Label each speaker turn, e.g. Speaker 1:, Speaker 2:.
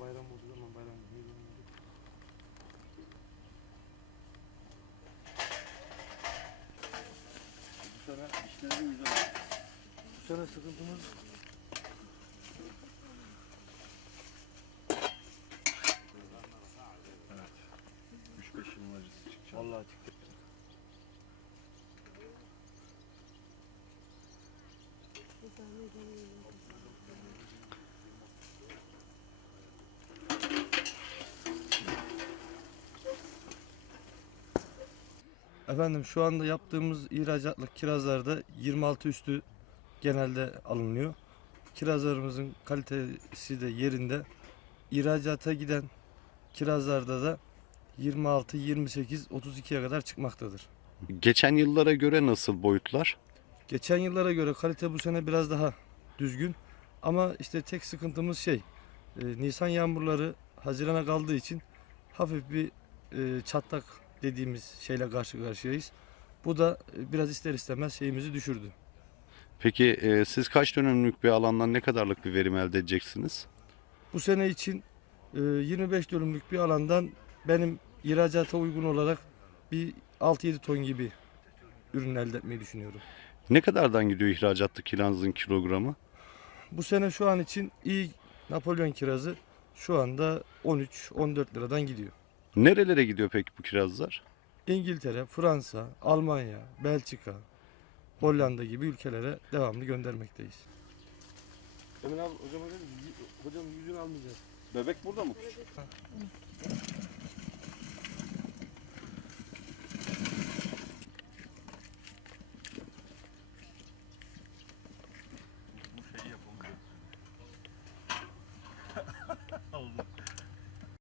Speaker 1: bayram olduğu zaman bayram heyecanı.
Speaker 2: Bu sene işleri güzel.
Speaker 1: Bu sene sıkıntımız
Speaker 2: Evet. 3-5 yılın acısı çıkacak.
Speaker 1: vallahi çıktı. Efendim şu anda yaptığımız ihracatlık kirazlarda 26 üstü genelde alınıyor. Kirazlarımızın kalitesi de yerinde. İhracata giden kirazlarda da 26, 28, 32'ye kadar çıkmaktadır.
Speaker 3: Geçen yıllara göre nasıl boyutlar?
Speaker 1: Geçen yıllara göre kalite bu sene biraz daha düzgün. Ama işte tek sıkıntımız şey, e, Nisan yağmurları Haziran'a kaldığı için hafif bir e, çatlak dediğimiz şeyle karşı karşıyayız. Bu da e, biraz ister istemez şeyimizi düşürdü.
Speaker 3: Peki e, siz kaç dönümlük bir alandan ne kadarlık bir verim elde edeceksiniz?
Speaker 1: Bu sene için e, 25 dönümlük bir alandan benim ihracata uygun olarak bir 6-7 ton gibi ürün elde etmeyi düşünüyorum.
Speaker 3: Ne kadardan gidiyor ihracatlı kirazın kilogramı?
Speaker 1: Bu sene şu an için iyi Napolyon kirazı şu anda 13-14 liradan gidiyor.
Speaker 3: Nerelere gidiyor peki bu kirazlar?
Speaker 1: İngiltere, Fransa, Almanya, Belçika, Hollanda gibi ülkelere devamlı göndermekteyiz. Emin abi hocam hocam yüzünü almayacağız.
Speaker 2: Bebek burada mı?